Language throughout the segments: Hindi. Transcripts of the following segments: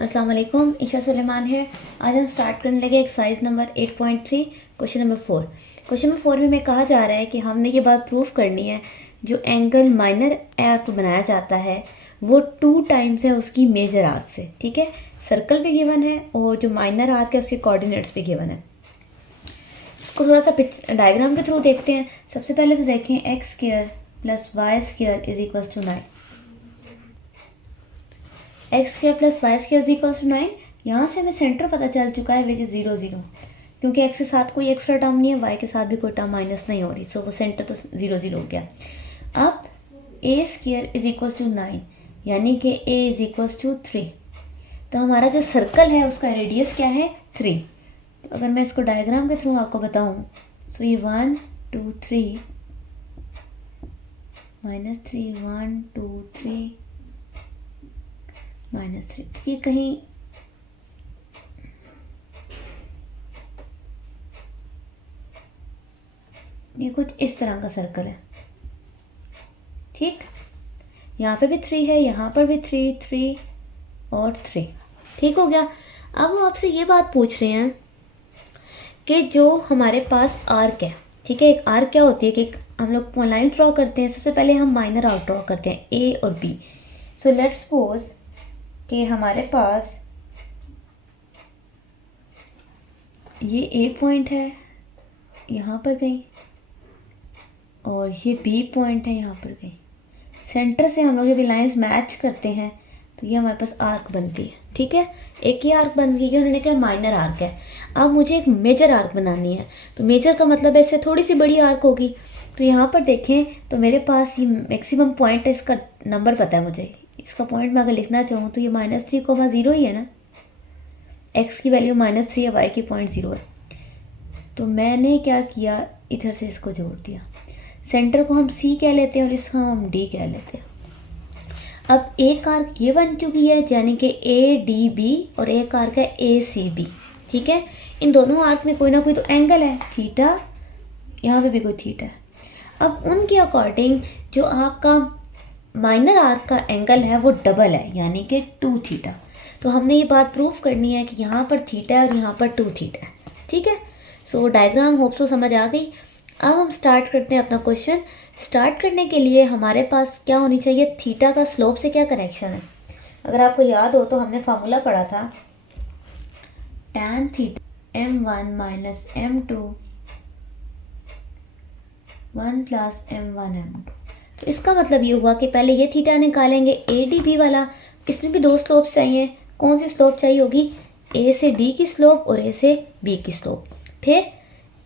अस्सलाम वालेकुम, ईशा सुलेमान है। आज हम स्टार्ट करने लगे exercise number 8.3 question number 4। Question number 4 में हमें कहा जा रहा है कि हमने ये बात प्रूफ करनी है, जो एंगल माइनर आर्क बनाया जाता है वो 2 टाइम्स है उसकी मेजर आर्क से। ठीक है, सर्कल भी गिवन है और जो माइनर आर्क है उसके कोऑर्डिनेट्स भी गिवन है। इसको थोड़ा सा डायग्राम के थ्रू देखते हैं। सबसे पहले तो देखें x square plus y square is equal to 9। X square plus y square is equal to 9। यहाँ से हमें सेंटर पता चल चुका है विच इज़ 0 0, क्योंकि एक्स के साथ कोई एक्स्ट्रा टर्म नहीं है, वाई के साथ भी कोई टर्म माइनस नहीं हो रही, सो वो सेंटर तो 0 0 हो गया। अब ए स्क्वायर इज इक्वल टू 9 यानी कि ए इज इक्वल टू 3। तो हमारा जो सर्कल है उसका रेडियस क्या है 3। तो अगर मैं इसको डायग्राम के थ्रू आपको बताऊँ, सो ये 1 2 3 -3 1 2 3 -3, तो ये कहीं ये कुछ इस तरह का सर्कल है। ठीक, यहाँ पे भी 3 है, यहाँ पर भी 3 3 और 3। ठीक हो गया। अब वो आपसे ये बात पूछ रहे हैं कि जो हमारे पास आर्क है, ठीक है, एक आर्क क्या होती है कि हम लोग लाइन ड्रॉ करते हैं। सबसे पहले हम माइनर आर्क ड्रॉ करते हैं, ए और बी। सो लेट्स सपोज कि हमारे पास ये ए पॉइंट है यहाँ पर गई और ये बी पॉइंट है यहाँ पर गई। सेंटर से हम लोग ये भी लाइंस मैच करते हैं तो ये हमारे पास आर्क बनती है। ठीक है, एक ही आर्क बन रही है, उन्होंने कहा माइनर आर्क है। अब मुझे एक मेजर आर्क बनानी है, तो मेजर का मतलब है इससे थोड़ी सी बड़ी आर्क होगी। तो यहाँ पर देखें तो मेरे पास ये मैक्सिमम पॉइंट है, इसका नंबर पता है मुझे। इसका पॉइंट मैं अगर लिखना चाहूँ तो ये -3, 0 ही है ना। एक्स की वैल्यू -3 है, वाई की पॉइंट 0 है। तो मैंने क्या किया, इधर से इसको जोड़ दिया। सेंटर को हम सी कह लेते हैं और इसको हम डी कह लेते हैं। अब एक आर्क ये बन चुकी है, यानी कि ए डी बी, और एक आर्क है ए सी बी। ठीक है, इन दोनों आर्क में कोई ना कोई तो एंगल है, थीटा, यहाँ पे भी कोई थीटा है। अब उनके अकॉर्डिंग जो आपका माइनर आर्क का एंगल है वो डबल है, यानी कि 2 थीटा। तो हमने ये बात प्रूफ करनी है कि यहाँ पर थीटा है और यहाँ पर 2 थीटा है। ठीक है, सो डायग्राम होप सो समझ आ गई। अब हम स्टार्ट करते हैं अपना क्वेश्चन। स्टार्ट करने के लिए हमारे पास क्या होनी चाहिए, थीटा का स्लोप से क्या कनेक्शन है। अगर आपको याद हो तो हमने फार्मूला पढ़ा था tan theta m1 minus m2 1 plus m1 m2। तो इसका मतलब ये हुआ कि पहले ये थीटा निकालेंगे, ए डी बी वाला। इसमें भी 2 स्लोप्स चाहिए। कौन सी स्लोप चाहिए होगी, ए से डी की स्लोप और ए से बी की स्लोप। फिर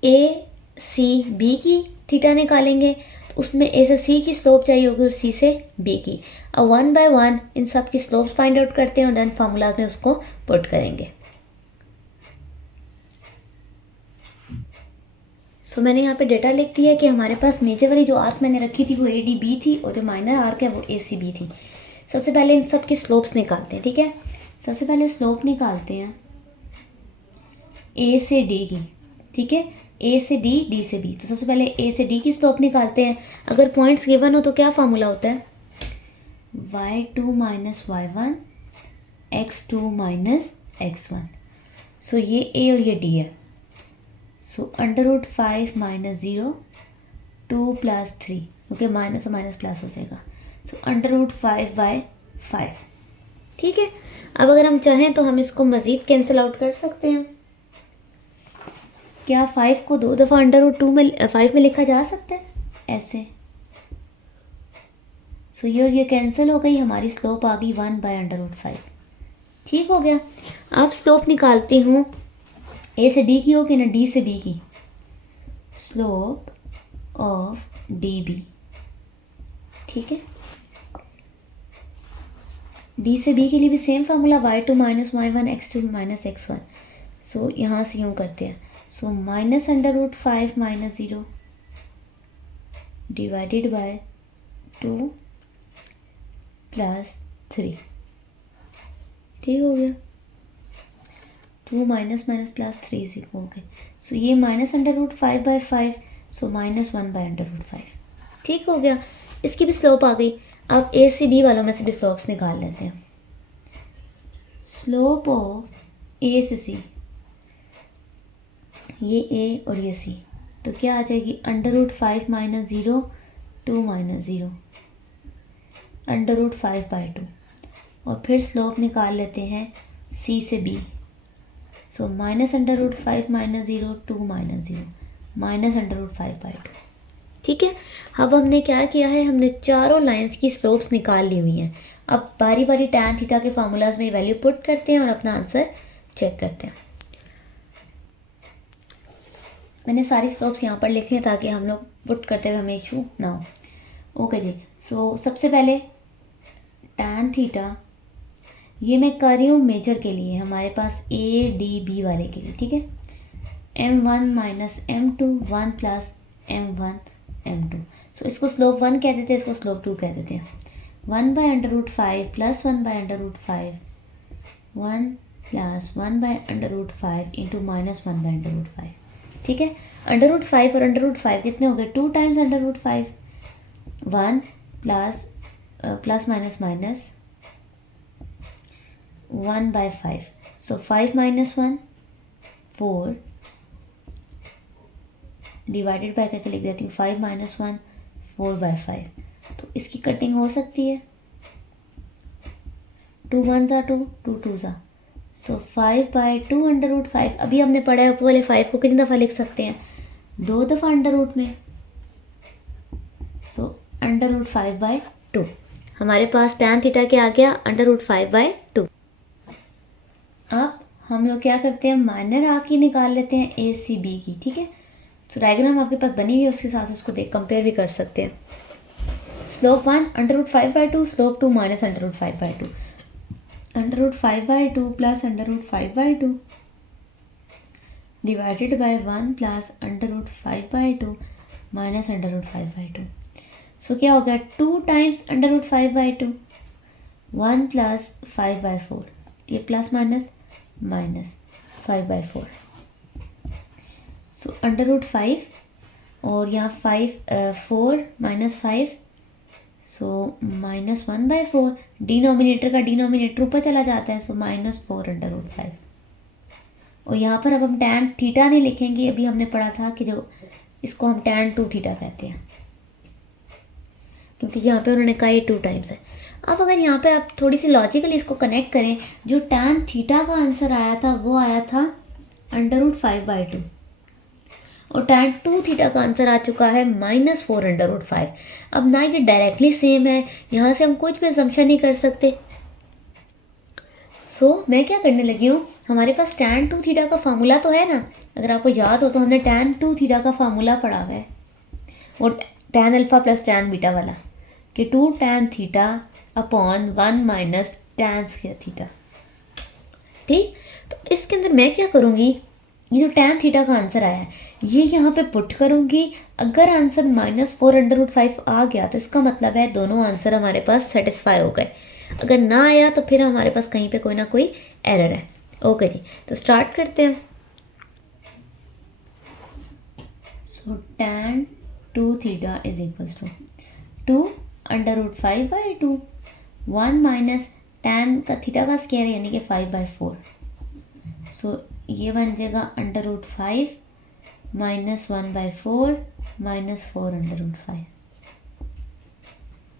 ए सी बी की थीटा निकालेंगे, तो उसमें ए से सी की स्लोप चाहिए होगी और सी से बी की। अब 1 बाय 1 इन सब की स्लोप्स फाइंड आउट करते हैं और देन फार्मूलाज में उसको पुट करेंगे। सो मैंने यहाँ पे डेटा लिख दिया है कि हमारे पास मेजर वाली जो आर्क मैंने रखी थी वो ए डी बी थी और जो माइनर आर्क है वो ए सी बी थी। सबसे पहले इन सब की स्लोप्स निकालते हैं। ठीक है, सबसे पहले स्लोप निकालते हैं ए से डी की। ठीक है, ए से डी, डी से बी। तो सबसे पहले ए से डी की स्लोप निकालते हैं। अगर पॉइंट्स गिवन हो तो क्या फार्मूला होता है, y2 minus y1 x2 minus x1। सो ये ए और ये डी है। सो √5 माइनस 0 2 प्लस 3, क्योंकि माइनस और माइनस प्लस हो जाएगा। सो √5/5। ठीक है, अब अगर हम चाहें तो हम इसको मज़ीद कैंसिल आउट कर सकते हैं। क्या 5 को 2 दफ़ा √2 में 5 में लिखा जा सकता है ऐसे। सो ये कैंसिल हो गई, हमारी स्लोप आ गई 1/√5। ठीक हो गया। अब स्लोप निकालती हूँ, ए से डी की होगी ना, डी से बी की। Slope of d b. ठीक है, डी से बी के लिए भी same formula y2 minus y1 x2 minus x1। So यहाँ से यूँ करते हैं। So -√5 minus 0 divided by 2 plus 3। ठीक हो गया, 2 minus minus plus 3 is equal. Okay, so ये -√5/5, सो -1/√5। ठीक हो गया, इसकी भी स्लोप आ गई। अब ए से बी वालों में से भी स्लोप्स निकाल लेते हैं। स्लोप ऑफ ए से सी, ये ए और ये सी, तो क्या आ जाएगी √5 - 0 2 - 0 √5/2। और फिर स्लोप निकाल लेते हैं सी से बी, सो -√5 - 0 2 - 0 -√5/2। ठीक है, अब हमने क्या किया है, हमने चारों लाइंस की स्लोप्स निकाल ली हुई हैं। अब बारी बारी टैन थीटा के फार्मूलाज में वैल्यू पुट करते हैं और अपना आंसर चेक करते हैं। मैंने सारी स्लोप्स यहाँ पर लिखी हैं ताकि हम लोग पुट करते हुए हमें इशू ना हो। ओके जी, सो सबसे पहले टैन थीटा, ये मैं कर रही हूँ मेजर के लिए, हमारे पास ADB वाले के लिए, ठीक है। M1 - M2 1 + M1 M2, सो इसको स्लोप 1 कह देते हैं, इसको स्लोप 2 कह देते हैं। 1/√5 + 1/√5 1 + 1/√5 इंटू -1/√5, ठीक है। √5 और √5 कितने हो गए, 2 times √5, 1 plus minus 1/5, so 5 - 1 4 divided by करके लिख देती हूँ, 5 - 1 4/5। तो इसकी कटिंग हो सकती है, 2 1 ज़ा 2 2 2 ज़ा, सो 5/2 √5। अभी हमने पढ़ा है ऊपर वाले 5 को कितनी दफ़ा लिख सकते हैं, 2 दफ़ा √ में, सो √5/2। हमारे पास टैन थीटा क्या आ गया, √5/2। अब हम लोग क्या करते हैं, माइनर आर्क की निकाल लेते हैं ACB की, ठीक है। सो डायग्राम आपके पास बनी हुई है, उसके साथ उसको देख कंपेयर भी कर सकते हैं। Slope 1 √5/2, slope 2 -√5/2, √5/2 + √5/2 divided by 1 + √5/2 -√5/2। सो क्या हो गया, 2 टाइम्स √5/2, 1 + 5/4, ये प्लस माइनस -5/4, सो √5 और यहाँ 5 4 - 5, सो -1/4, डिनोमिनेटर का डिनोमिनेटर ऊपर चला जाता है, सो -4/5। और यहाँ पर अब हम टैन थीटा नहीं लिखेंगे, अभी हमने पढ़ा था कि जो इसको हम टैन 2 थीटा कहते हैं, क्योंकि यहाँ पे उन्होंने कहा ये 2 टाइम्स है। अब अगर यहाँ पे आप थोड़ी सी लॉजिकली इसको कनेक्ट करें, जो टैन थीटा का आंसर आया था वो आया था √5/2, और टैन 2 थीटा का आंसर आ चुका है -4/5। अब ना ये डायरेक्टली सेम है, यहाँ से हम कुछ भी असम्पशन नहीं कर सकते। सो मैं क्या करने लगी हूँ, हमारे पास टैन 2 थीटा का फार्मूला तो है ना, अगर आपको याद हो तो हमने टैन 2 थीटा का फार्मूला पढ़ा हुआ है, वो टैन अल्फ़ा + टैन बीटा वाला, कि 2 tan theta upon 1 - tan square theta, ठीक। तो इसके अंदर मैं क्या करूँगी, ये जो टैन थीटा का आंसर आया है ये यहाँ पे पुट करूँगी। अगर आंसर -4/5 आ गया तो इसका मतलब है दोनों आंसर हमारे पास सेटिस्फाई हो गए। अगर ना आया तो फिर हमारे पास कहीं पे कोई ना कोई एरर है। ओके जी, तो स्टार्ट करते हैं। So tan 2 theta is equals to 2 √5/2, 1 - tan का थीटा का स्क्वायर यानी कि 5/4, सो ये बन जाएगा √5 - 1/4 -4/5।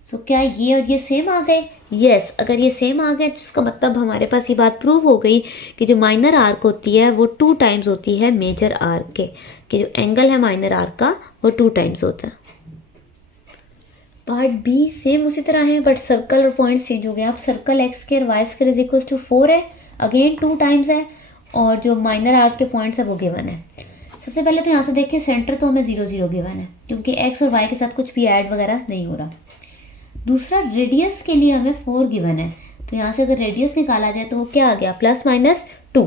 सो क्या ये और ये सेम आ गए? यस, अगर ये सेम आ गए तो इसका मतलब हमारे पास ये बात प्रूव हो गई कि जो माइनर आर्क होती है वो 2 टाइम्स होती है मेजर आर्क के, कि जो एंगल है माइनर आर्क का वो 2 टाइम्स होता है। पार्ट बी सेम उसी तरह है, बट सर्कल और पॉइंट्स चेंज हो गए। अब circle x² y² is equal to 4 है, अगेन 2 टाइम्स है, और जो माइनर आर्क के पॉइंट्स है वो गिवन है। सबसे पहले तो यहाँ से देखिए सेंटर तो हमें 0 0 गिवन है, क्योंकि x और y के साथ कुछ भी ऐड वगैरह नहीं हो रहा। दूसरा, रेडियस के लिए हमें 4 गिवन है, तो यहाँ से अगर रेडियस निकाला जाए तो वो क्या आ गया, +-2।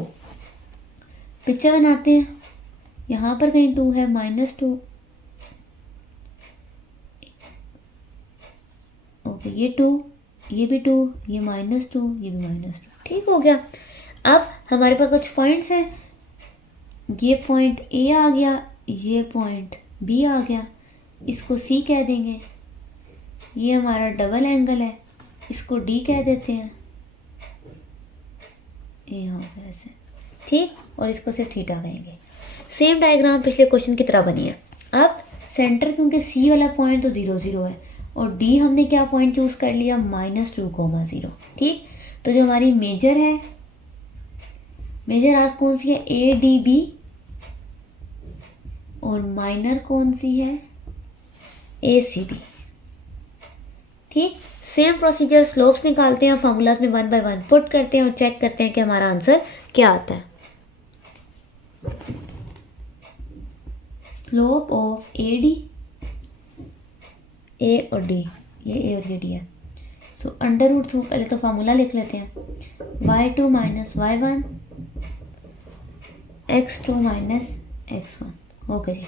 पिक्चर बनाते हैं, यहाँ पर कहीं 2 है, -2, ओके, ये 2, ये भी 2, ये -2, ये भी -2, ठीक हो गया। अब हमारे पास कुछ पॉइंट्स हैं, ये पॉइंट ए आ गया, ये पॉइंट बी आ गया, इसको सी कह देंगे। ये हमारा डबल एंगल है, इसको डी कह देते हैं। यहाँ पे ऐसे, ठीक, और इसको सिर्फ थीटा कहेंगे। सेम डायग्राम पिछले क्वेश्चन की तरह बनी है। अब सेंटर क्योंकि सी वाला पॉइंट तो 0 0 है और डी हमने क्या पॉइंट चूज़ कर लिया, -2, 0, ठीक। तो जो हमारी मेजर है, मेजर आर्क कौन सी है, ए डी बी, और माइनर कौन सी है, ए सी बी, ठीक। सेम प्रोसीजर, स्लोप्स निकालते हैं, फार्मूलाज में 1 बाय 1 पुट करते हैं और चेक करते हैं कि हमारा आंसर क्या आता है। स्लोप ऑफ ए डी, ए और डी, ये ए और ये डी है। सो अंडर रूट थ्रू, पहले तो फार्मूला लिख लेते हैं, y2 minus y1 x2 minus x1, okay जी।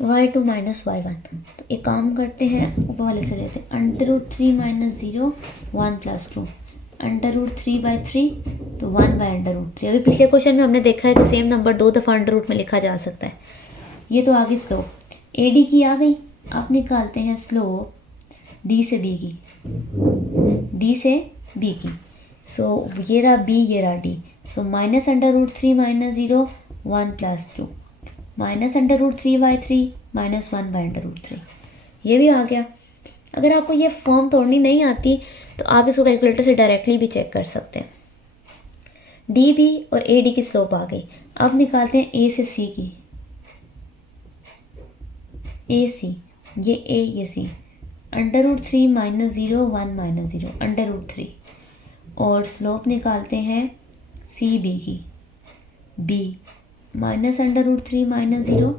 y2 माइनस y1, तो एक काम करते हैं, ऊपर वाले से लेते हैं, √3 माइनस 0 1 प्लस 2, √3/3, तो 1/√3। अभी पिछले क्वेश्चन में हमने देखा है कि सेम नंबर 2 दफ़ा अंडर रूट में लिखा जा सकता है। ये तो आगे स्लोप ए डी की आ गई। अब निकालते हैं स्लोप डी से बी की, डी से बी की। सो ये रहा बी, ये रहा डी। सो -√3 माइनस 0 1 प्लस 2, -√3/3 माइनस 1/√3, ये भी आ गया। अगर आपको ये फॉर्म तोड़नी नहीं आती तो आप इसको कैलकुलेटर से डायरेक्टली भी चेक कर सकते हैं। डी बी और ए डी की स्लोप आ गई। अब निकालते हैं ए से सी की, ए सी, ये ए ये सी, √3 माइनस 0 1 माइनस 0, √3, और स्लोप निकालते हैं सी बी की, बी, -√3 माइनस 0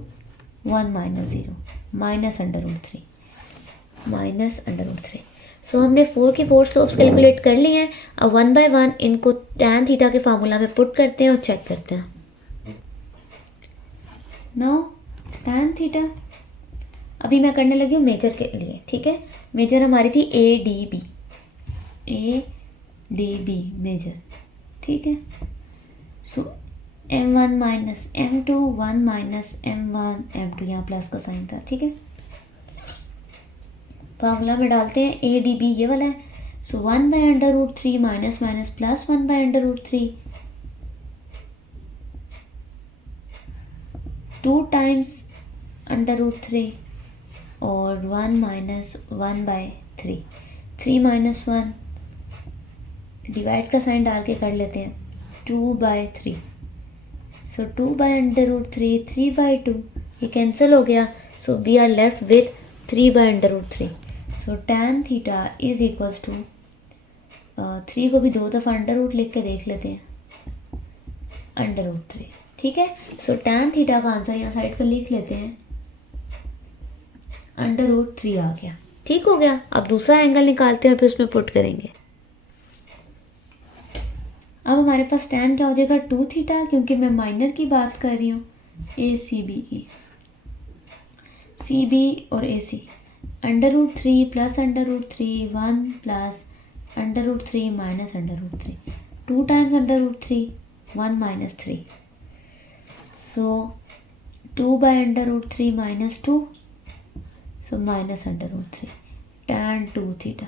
1 माइनस 0, -√3, -√3। सो हमने 4 की 4 स्लोप्स कैलकुलेट कर ली हैं। अब 1 बाय 1 इनको tan थीटा के फार्मूला में पुट करते हैं और चेक करते हैं। नाउ tan थीटा, अभी मैं करने लगी हूँ मेजर के लिए, ठीक है। मेजर हमारी थी A D B, A D B major, ठीक है। सो m1 minus m2, 1 minus m1 m2, यहाँ प्लस का साइन था, ठीक है। फार्मूला में डालते हैं, ए डी बी ये वाला है। सो 1/√3 माइनस माइनस प्लस 1/√3, 2 टाइम्स √3 और 1 माइनस 1/3, 3 माइनस 1, डिवाइड का साइन डाल के कर लेते हैं, 2/3। सो 2/√3, 3/2, ये कैंसिल हो गया। So we are left with 3/√3। So tan theta is equals to, 3 को भी 2 दफ़ा अंडर रूट लिख के देख लेते हैं, √3, ठीक है। सो tan थीटा का आंसर यहाँ साइड पर लिख लेते हैं, √3 आ गया, ठीक हो गया। अब दूसरा एंगल निकालते हैं, फिर उसमें पुट करेंगे। अब हमारे पास tan क्या हो जाएगा, 2 थीटा, क्योंकि मैं माइनर की बात कर रही हूँ, ए सी बी की, सी बी और ए सी, √3 plus √3, 1 plus √3 minus √3, 2 times √3, 1 minus 3। सो 2/√3 माइनस 2, सो माइनस √3, tan 2 थीटा।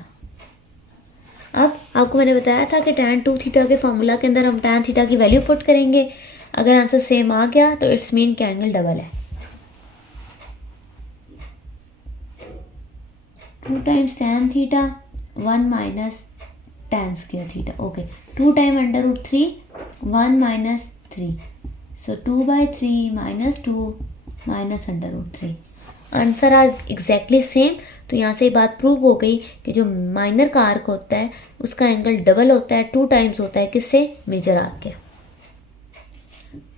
अब आपको मैंने बताया था कि tan 2 थीटा के फार्मूला के अंदर हम tan थीटा की वैल्यू पुट करेंगे। अगर आंसर सेम आ गया तो इट्स मीन कि एंगल डबल है। 2 times tan theta, 1 minus tan square theta, okay. 2 time √3, 1 minus 3, सो 2/3 माइनस 2 माइनस √3। आंसर आज एग्जैक्टली सेम। तो यहाँ से बात प्रूव हो गई कि जो माइनर का आर्क होता है उसका एंगल डबल होता है, 2 टाइम्स होता है, किससे, मेजर आर्क के।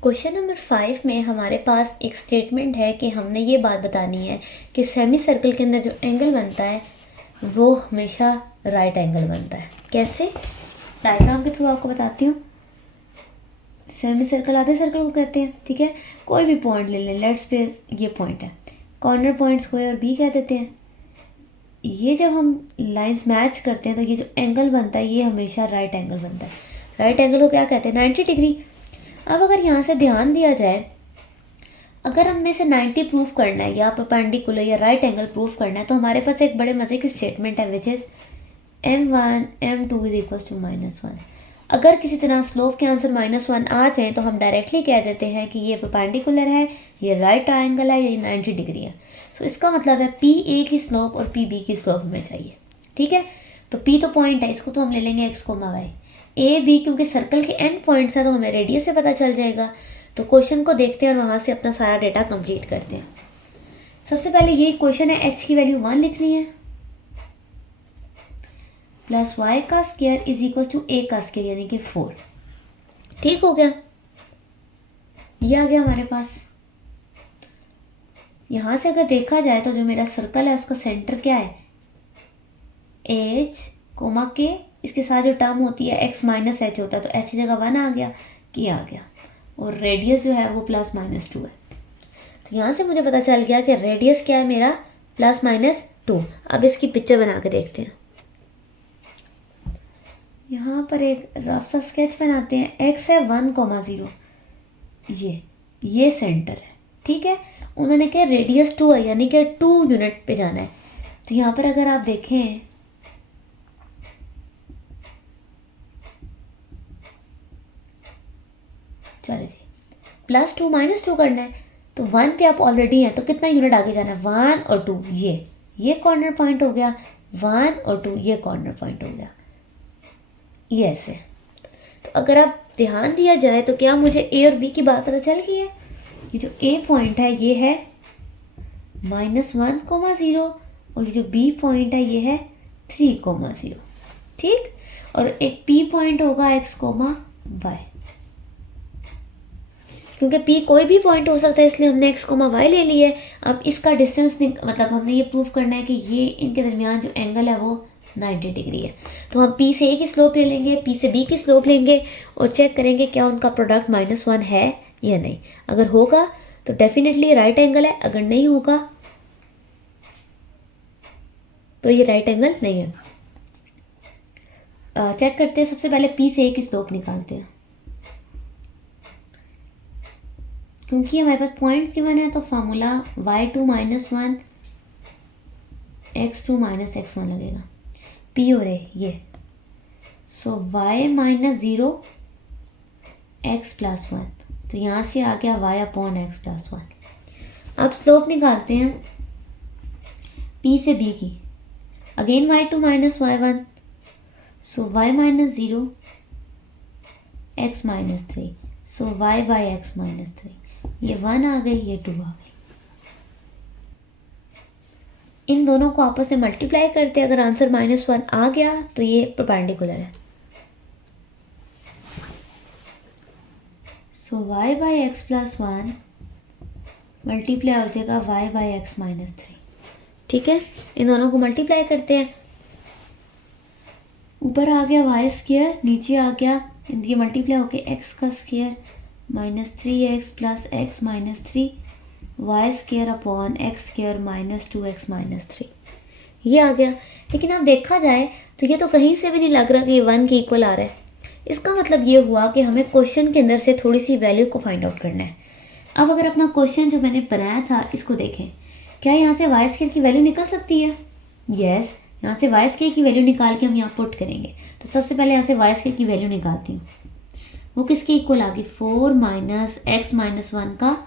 क्वेश्चन नंबर 5 में हमारे पास एक स्टेटमेंट है कि हमने ये बात बतानी है कि सेमी सर्कल के अंदर जो एंगल बनता है वो हमेशा राइट एंगल बनता है। कैसे, डायग्राम के थ्रू आपको बताती हूँ। सेमी सर्कल आधे सर्कल को कहते हैं, ठीक है। कोई भी पॉइंट ले लें, लेट्स पे ये पॉइंट है, कॉर्नर पॉइंट्स को ए और बी कह देते हैं। ये जब हम लाइंस मैच करते हैं तो ये जो एंगल बनता है ये हमेशा राइट एंगल बनता है। राइट एंगल को क्या कहते हैं, 90 डिग्री। अब अगर यहाँ से ध्यान दिया जाए, अगर हमने इसे 90 प्रूफ करना है या परपेंडिकुलर या राइट एंगल प्रूफ करना है तो हमारे पास एक बड़े मज़े की स्टेटमेंट है, which is m1 m2 is equal to -1। अगर किसी तरह स्लोप के आंसर -1 आ जाए तो हम डायरेक्टली कह देते हैं कि ये परपेंडिकुलर है, ये राइट ट्रायंगल है, ये 90 डिग्री है। सो इसका मतलब है पी ए की स्लोप और पी बी की स्लोप हमें चाहिए। ठीक है, तो पी तो पॉइंट है, इसको तो हम ले लेंगे x, y। ए बी क्योंकि सर्कल के एंड पॉइंट्स हैं तो हमें रेडियस से पता चल जाएगा। तो क्वेश्चन को देखते हैं और वहाँ से अपना सारा डेटा कंप्लीट करते हैं। सबसे पहले ये क्वेश्चन है, h की वैल्यू 1 लिखनी है, प्लस y का square is equal to a का स्क्वायर यानी कि 4। ठीक हो गया, ये आ गया हमारे पास। यहाँ से अगर देखा जाए तो जो मेरा सर्कल है उसका सेंटर क्या है, h, k, इसके साथ जो टर्म होती है x माइनस h होता है, तो h जगह 1 आ गया, k आ गया, और रेडियस जो है वो +-2 है। तो यहाँ से मुझे पता चल गया कि रेडियस क्या है मेरा, +-2। अब इसकी पिक्चर बना के देखते हैं। यहाँ पर एक रफ सा स्केच बनाते हैं। x है 1,0, ये सेंटर है। ठीक है, उन्होंने कहा रेडियस 2 है यानी कि 2 यूनिट पे जाना है। तो यहाँ पर अगर आप देखें, चलो जी, +2 -2 करना है, तो 1 पे आप ऑलरेडी हैं तो कितना यूनिट आगे जाना है, 1 और 2, ये कॉर्नर पॉइंट हो गया, 1 और 2 ये कॉर्नर पॉइंट हो गया, ये ऐसे। तो अगर आप ध्यान दिया जाए तो क्या मुझे ए और बी की बात पता चल गई है। ये जो ए पॉइंट है ये है -1,0 और ये जो बी पॉइंट है ये है 3,0। ठीक, और एक पी पॉइंट होगा x, y। क्योंकि p कोई भी पॉइंट हो सकता है इसलिए हमने x, y ले लिए। अब इसका डिस्टेंस मतलब हमने ये प्रूव करना है कि ये इनके दरमियान जो एंगल है वो 90 डिग्री है। तो हम p से a की स्लोप ले लेंगे, p से b की स्लोप लेंगे और चेक करेंगे क्या उनका प्रोडक्ट -1 है या नहीं। अगर होगा तो डेफिनेटली राइट एंगल है, अगर नहीं होगा तो ये राइट एंगल नहीं है। चेक करते हैं, सबसे पहले p से a की स्लोप निकालते हैं। क्योंकि हमारे पास पॉइंट्स गिवन है तो फार्मूला y2 - 1 x2 - x1 लगेगा, p और a ये। सो y - 0 x + 1, तो यहाँ से आ गया y/x + 1। अब स्लोप निकालते हैं p से b की। अगेन y2 - y1, सो y - 0 x - 3, सो y/x - 3। ये 1 आ गई, ये 2 आ गई। इन दोनों को आपस में मल्टीप्लाई करते हैं, अगर आंसर -1 आ गया तो ये परपेंडिकुलर है। सो y/x + 1 मल्टीप्लाई हो जाएगा y/x - 3। ठीक है, इन दोनों को मल्टीप्लाई करते हैं। ऊपर आ गया y², नीचे आ गया, ये मल्टीप्लाई होके x का square -3x + x - 3 y² / -2x - 3 ये आ गया। लेकिन अब देखा जाए तो ये तो कहीं से भी नहीं लग रहा कि ये 1 के इक्वल आ रहा है। इसका मतलब ये हुआ कि हमें क्वेश्चन के अंदर से थोड़ी सी वैल्यू को फाइंड आउट करना है। अब अगर अपना क्वेश्चन जो मैंने बनाया था इसको देखें, क्या यहाँ से y² की वैल्यू निकल सकती है? यस, यहाँ से y² की वैल्यू निकाल के हम यहाँ पुट करेंगे। तो सबसे पहले यहाँ से y² की वैल्यू निकालती हूँ, वो किसके इक्वल आ गई, 4 - x - 1 का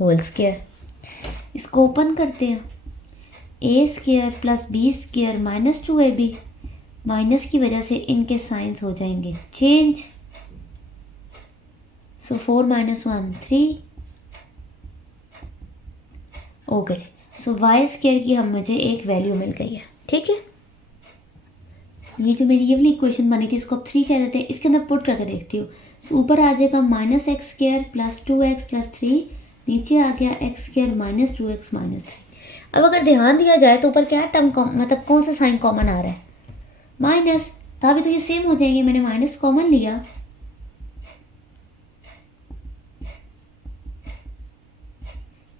होल स्क्वायर। इसको ओपन करते हैं, a² + b² - 2ab, माइनस की वजह से इनके साइंस हो जाएंगे चेंज। सो 4 - 1 3। ओके जी, सो y² की मुझे एक वैल्यू मिल गई है। ठीक है, ये जो मेरी ये वाली इक्वेशन बनी थी इसको अब 3 कह देते हैं। इसके अंदर पुट करके देखती हूँ। सो ऊपर आ जाएगा -x² + 2x + 3, नीचे आ गया x² - 2x - 3। अब अगर ध्यान दिया जाए तो ऊपर क्या टर्म मतलब कौन सा साइन कॉमन आ रहा है, माइनस, तभी तो ये सेम हो जाएंगे। मैंने माइनस कॉमन लिया,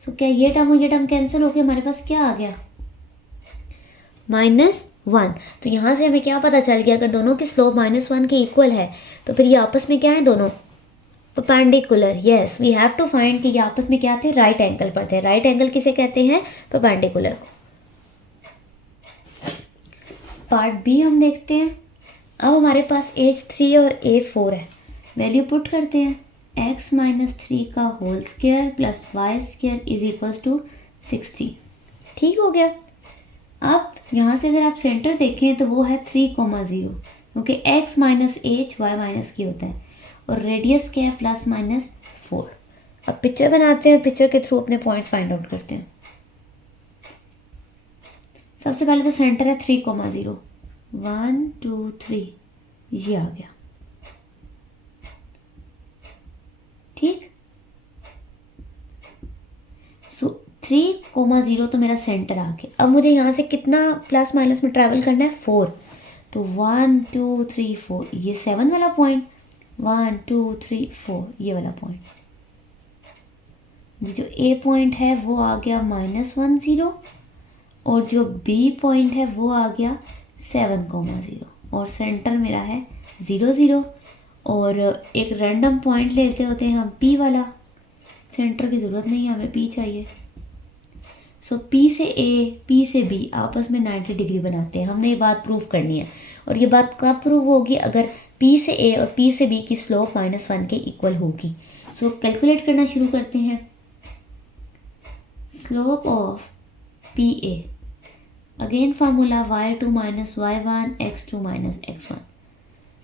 सो क्या ये टर्म और ये टर्म कैंसिल होके हमारे पास क्या आ गया, -1। तो यहाँ से हमें क्या पता चल गया, अगर दोनों की स्लोप -1 के इक्वल है तो फिर ये आपस में क्या है, दोनों perpendicular. Yes, we have to find कि ये आपस में क्या थे, राइट एंगल पर थे। राइट एंगल किसे कहते हैं, परपेंडिकुलर को। पार्ट बी हम देखते हैं। अब हमारे पास एज 3 और ए 4 है, वैल्यू पुट करते हैं। एक्स माइनस 3 का whole square plus y square is equal to 16। ठीक हो गया। अब यहाँ से अगर आप सेंटर देखें तो वो है 3,0, क्योंकि x minus h y minus k होता है, और रेडियस क्या है +-4। अब पिक्चर बनाते हैं, पिक्चर के थ्रू अपने पॉइंट फाइंड आउट करते हैं। सबसे पहले तो सेंटर है 3,0, 1 2 3, ये आ गया। ठीक, सो 3,0 तो मेरा सेंटर आ गया। अब मुझे यहाँ से कितना प्लस माइनस में ट्रैवल करना है, 4। तो 1 2 3 4, ये 7 वाला पॉइंट, 1 2 3 4 ये वाला पॉइंट। ये जो ए पॉइंट है वो आ गया -1 0, और जो बी पॉइंट है वो आ गया 7,0, और सेंटर मेरा है 0 0। और एक रैंडम पॉइंट लेते होते हैं हम पी वाला, सेंटर की ज़रूरत नहीं है, हमें पी चाहिए। सो पी से ए, पी से बी आपस में 90 डिग्री बनाते हैं। हमने ये बात प्रूव करनी है, और ये बात कब प्रूव होगी, अगर पी से ए और पी से बी की स्लोप -1 के इक्वल होगी। सो कैलकुलेट करना शुरू करते हैं। Slope of P A, again formula y2 minus y1 x2 minus x1।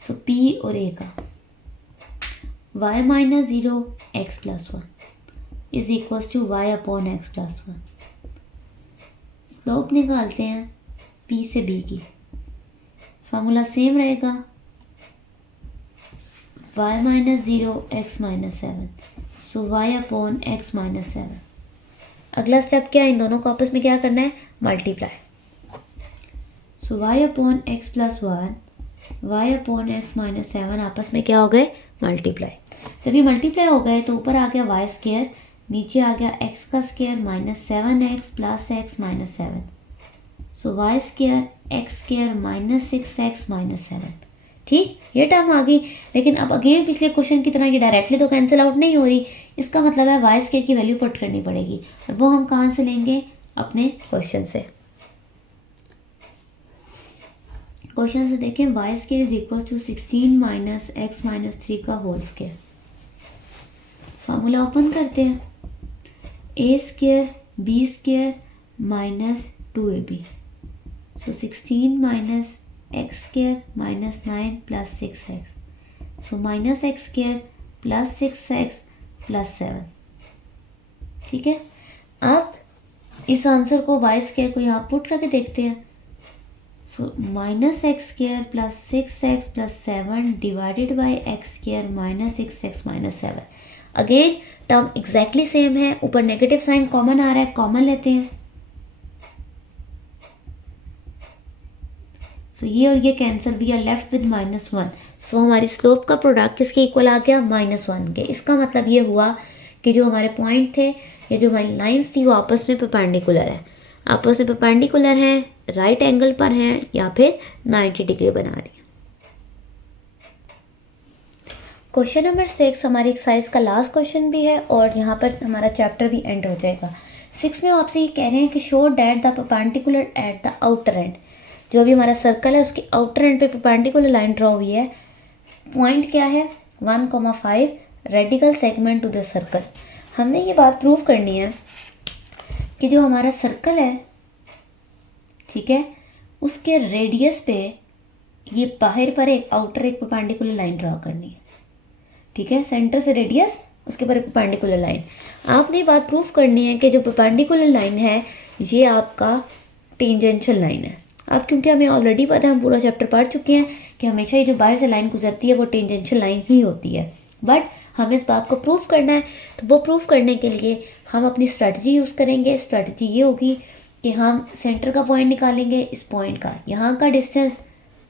So P और ए का y minus 0 x plus 1 is equal to y upon x plus 1। Slope निकालते हैं p से b की, फार्मूला सेम रहेगा, y minus 0 x minus 7, so y upon x minus 7। अगला स्टेप क्या है, इन दोनों को आपस में क्या करना है, मल्टीप्लाई। सो y upon x plus 1, y upon x minus 7 आपस में क्या हो गए, मल्टीप्लाई। जब ये मल्टीप्लाई हो गए तो ऊपर आ गया वाई स्क्वायर, नीचे आ गया एक्स का square -7x plus x minus 7। So y square x square -6x minus 7। ठीक, ये टर्म आ गई। लेकिन अब अगेन पिछले क्वेश्चन की तरह ये डायरेक्टली तो कैंसिल आउट नहीं हो रही, इसका मतलब है वाई स्क्वायर की वैल्यू पुट करनी पड़ेगी, और वो हम कहाँ से लेंगे, अपने क्वेश्चन से। क्वेश्चन से देखें, y square is equal to 16 minus x minus 3 का होल स्क्वायर। फार्मूला ओपन करते हैं, a square b square minus 2ab, so 16 minus x square minus 9 plus 6x, so minus x square plus 6x plus 7। ठीक है, अब इस आंसर को वाई स्क्वायर को यहाँ पुट करके देखते हैं। सो minus x square plus 6x plus 7 divided by x square minus 6x minus 7। Again term exactly same है, ऊपर नेगेटिव साइन कॉमन आ रहा है, कॉमन लेते हैं। सो ये और ये cancel, we are left with -1। So हमारी स्लोप का प्रोडक्ट किसके इक्वल आ गया, -1 के। इसका मतलब ये हुआ कि जो हमारे पॉइंट थे या जो हमारी लाइंस थी वो आपस में परपेंडिकुलर है, आपस में परपेंडिकुलर हैं, राइट एंगल पर हैं, या फिर 90 डिग्री बना रही हैं। क्वेश्चन नंबर 6 हमारी एक्सरसाइज का लास्ट क्वेश्चन भी है, और यहाँ पर हमारा चैप्टर भी एंड हो जाएगा। 6 में आपसे ये कह रहे हैं कि show that the perpendicular at the outer end. जो भी हमारा सर्कल है उसके आउटर एंड पे परपेंडिकुलर लाइन ड्रॉ हुई है। पॉइंट क्या है, 1,5 radical segment to the circle. हमने ये बात प्रूव करनी है कि जो हमारा सर्कल है, ठीक है, उसके रेडियस पे ये बाहर पर एक आउटर एक परपेंडिकुलर लाइन ड्रॉ करनी है। ठीक है, सेंटर से रेडियस, उसके पर परपेंडिकुलर लाइन। आपने बात प्रूफ करनी है कि जो परपेंडिकुलर लाइन है ये आपका टेंजेंशियल लाइन है। अब क्योंकि हमें ऑलरेडी पता है, हम पूरा चैप्टर पढ़ चुके हैं कि हमेशा ये जो बाहर से लाइन गुजरती है वो टेंजेंशियल लाइन ही होती है, बट हमें इस बात को प्रूफ करना है। तो वो प्रूफ करने के लिए हम अपनी स्ट्रैटेजी यूज़ करेंगे। स्ट्रैटेजी ये होगी कि हम सेंटर का पॉइंट निकालेंगे, इस पॉइंट का यहाँ का डिस्टेंस,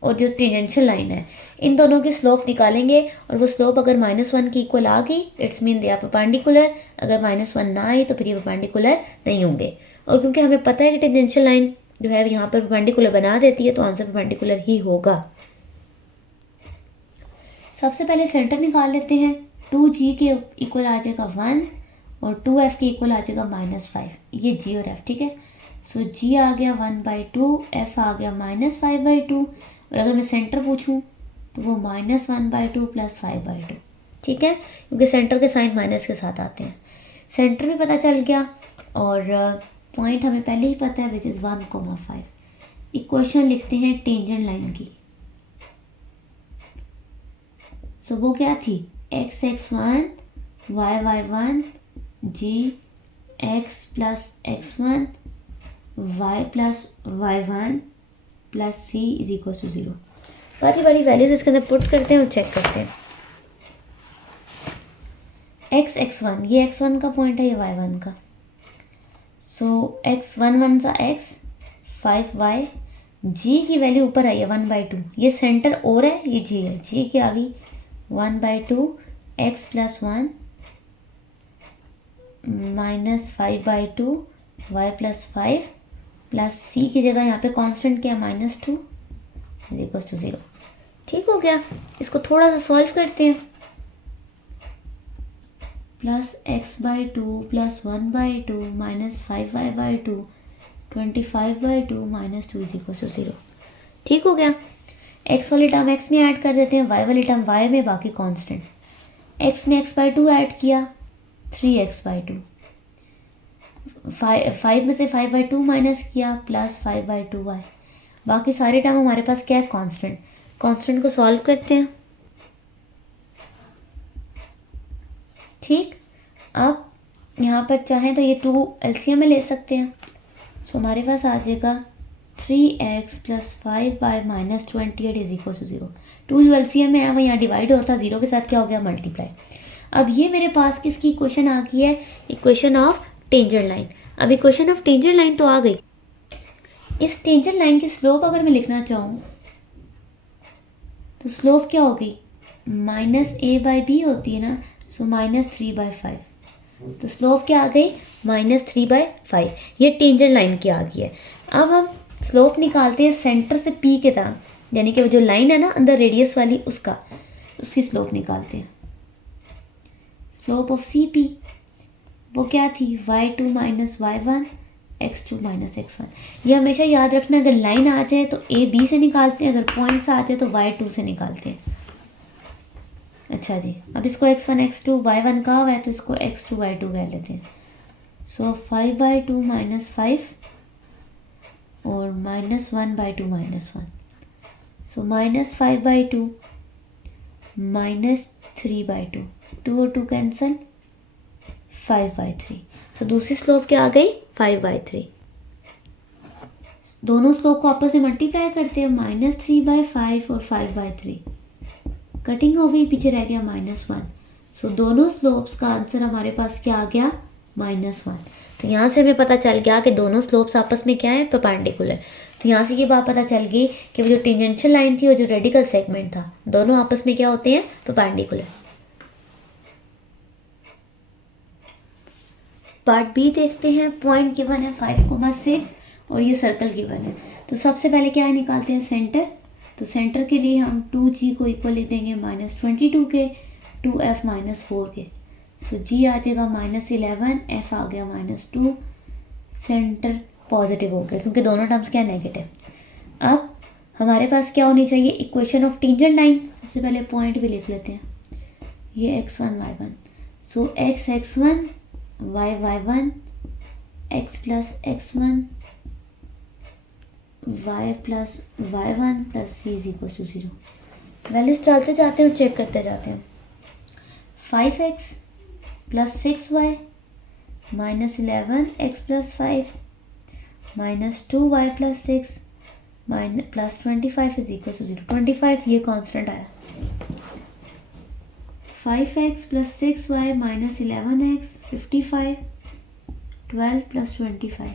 और जो टेंजेंशियल लाइन है इन दोनों की स्लोप निकालेंगे, और वो स्लोप अगर -1 की इक्वल आ गई it's mean they are perpendicular, अगर -1 ना आई तो फिर ये परपेंडिकुलर नहीं होंगे। और क्योंकि हमें पता है कि टेंजेंशियल लाइन जो है यहाँ पर परपेंडिकुलर बना देती है, तो आंसर परपेंडिकुलर ही होगा। सबसे पहले सेंटर निकाल लेते हैं। 2g के इक्वल आ जाएगा 1 और 2f के इक्वल आ जाएगा -5, ये g और f। ठीक है, सो जी आ गया 1/2, एफ आ गया -5/2, और अगर मैं सेंटर पूछूं तो वो -1/2 + 5/2, ठीक है, क्योंकि सेंटर के साइन माइनस के साथ आते हैं। सेंटर भी पता चल गया और पॉइंट हमें पहले ही पता है, विच इज़ 1,5। इक्वेशन लिखते हैं टेंजेंट लाइन की। सो वो क्या थी, x(x1), y(y1), g x + x1, y + y1 + c = 0। बारी बारी वैल्यूज इसके अंदर पुट करते हैं और चेक करते हैं। x(x1), ये x1 का पॉइंट है, ये y1 का। सो x1 1 सा x, 5y, g की वैल्यू ऊपर आई है 1/2, ये सेंटर और है, ये g है, g की आ गई 1/2, x + 1 -5/2, y + 5 + c की जगह यहाँ पे कांस्टेंट क्या है -2 = 0। ठीक हो गया। इसको थोड़ा सा सॉल्व करते हैं। +x/2 + 1/2 -5y/2 25/2 -2 = 0। ठीक हो गया। x वाली टर्म x में ऐड कर देते हैं, y वाली टर्म y में, बाकी कांस्टेंट। x में x/2 ऐड किया, 3x/2, 5 में से 5/2 माइनस किया, +5/2y, बाकी सारे टर्म हमारे पास क्या है, कांस्टेंट। कांस्टेंट को सॉल्व करते हैं। ठीक, अब यहाँ पर चाहें तो ये 2 एलसीएम में ले सकते हैं। सो हमारे पास आ जाएगा 3x + 5y - 28 = 0। 2 जो एलसीएम में है वो यहाँ डिवाइड होता है, 0 के साथ क्या हो गया, मल्टीप्लाई। अब ये मेरे पास किसकी इक्वेशन आ गई है, इक्वेशन ऑफ टेंजेंट लाइन। अब इक्वेशन ऑफ टेंजेंट लाइन तो आ गई। इस टेंजेंट लाइन की स्लोप अगर मैं लिखना चाहूँ तो स्लोप क्या होगी, -a/b होती है ना, सो -3/5। तो स्लोप क्या आ गई, -3/5। ये टेंजेंट लाइन की आ गई है। अब हम स्लोप निकालते हैं सेंटर से p के तरफ, यानी कि वो जो लाइन है ना अंदर रेडियस वाली, उसकी स्लोप निकालते हैं। स्लोप ऑफ CP वो क्या थी, y2 - y1 x2 - x1। ये हमेशा याद रखना, अगर लाइन आ जाए तो a b से निकालते हैं, अगर पॉइंट्स आ जाए तो y2 से निकालते हैं। अच्छा जी, अब इसको x1 x2 y1 कहा हुआ है तो इसको x2 y2 कह लेते हैं। सो 5/2 - 5 और -1/2 -1, सो -5/2 -3/2, 2 और 2 कैंसिल, 5/3। सो दूसरी स्लोप क्या आ गई, 5/3। दोनों स्लोप को आपस में मल्टीप्लाई करते हैं, -3/5 और 5/3, कटिंग हो गई, पीछे रह गया -1। सो दोनों स्लोप्स का आंसर हमारे पास क्या आ गया, -1। तो यहाँ से हमें पता चल गया कि दोनों स्लोप्स आपस में क्या है, परपेंडिकुलर। तो यहाँ से ये बात पता चल गई कि वो जो टेंजेंशियल लाइन थी और जो रेडिकल सेगमेंट था, दोनों आपस में क्या होते हैं, परपेंडिकुलर। पार्ट बी देखते हैं। पॉइंट गिवन है 5,6 और ये सर्कल गिवन है। तो सबसे पहले क्या है, निकालते हैं सेंटर। तो सेंटर के लिए हम 2g को इक्वल लिख देंगे -22 के, 2f - 4 के। सो g आ जाएगा -11, f आ गया -2, सेंटर पॉजिटिव हो गया क्योंकि दोनों टर्म्स क्या नेगेटिव। अब हमारे पास क्या होनी चाहिए, इक्वेशन ऑफ टेंजेंट लाइन। सबसे पहले पॉइंट भी लिख लेते हैं, ये x1 y1। सो x(x1) y(y1), x + x1 y + y1 + c = 0। Values डालते जाते हैं और चेक करते जाते हैं। 5x + 6y -11x + 5 -2y + 6 + 25 = 0। 25 ये कांस्टेंट आया। 5x + 6y -11x 55 12 + 25।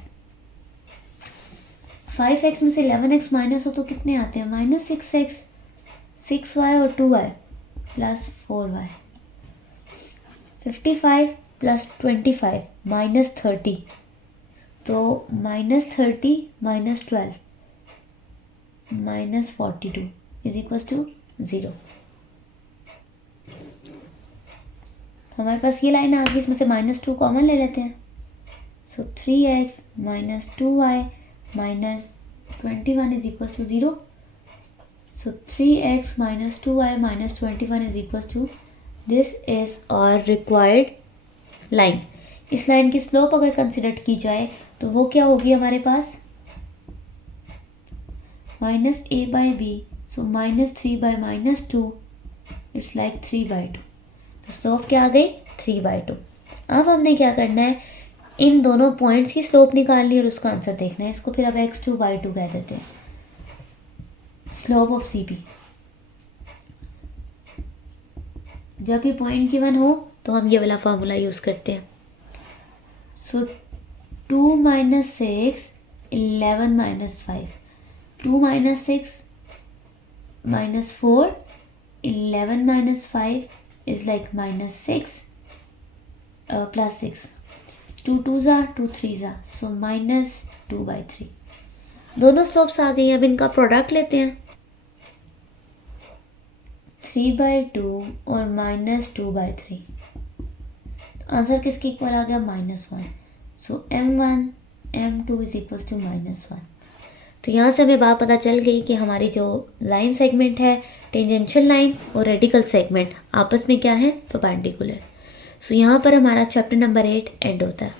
5x में से 11x माइनस हो तो कितने आते हैं, -6x, 6y और 2y + 4y। 55 + 25 -30, तो -30 - 12 -42 = 0। हमारे पास ये लाइन आ गई, इसमें से -2 कॉमन ले लेते हैं। So 3x minus 2y minus 21 is equals to 0. So 3x minus 2y minus 21 is equals to, this is our required line. इस लाइन की स्लोप अगर कंसिडर की जाए तो वो क्या होगी हमारे पास, minus a by b, so minus 3 by minus 2, it's like 3/2. तो स्लोप क्या आ गई, 3/2. अब हमने क्या करना है, इन दोनों पॉइंट्स की स्लोप निकालनी है और उसका आंसर देखना है. इसको फिर अब x2/2 कह देते हैं, स्लोप ऑफ सी बी. जब भी पॉइंट गिवन हो तो हम ये वाला फार्मूला यूज़ करते हैं. सो 2 minus 6 11 minus 5, 2 minus 6 minus 4, 11 minus 5 is like minus 6 plus 6. 2 2s are 2 3s are, so minus 2/3. दोनों स्लोप्स आ गई हैं. अब इनका प्रोडक्ट लेते हैं. 3/2 और माइनस 2/3. आंसर किसके इक्वल आ गया, -1. So m1 m2 is equal to -1. तो यहाँ से हमें बात पता चल गई कि हमारी जो लाइन सेगमेंट है, टेंजेंशियल लाइन और रेडिकल सेगमेंट आपस में क्या है, परपेंडिकुलर. सो यहाँ पर हमारा चैप्टर नंबर 8 एंड होता है.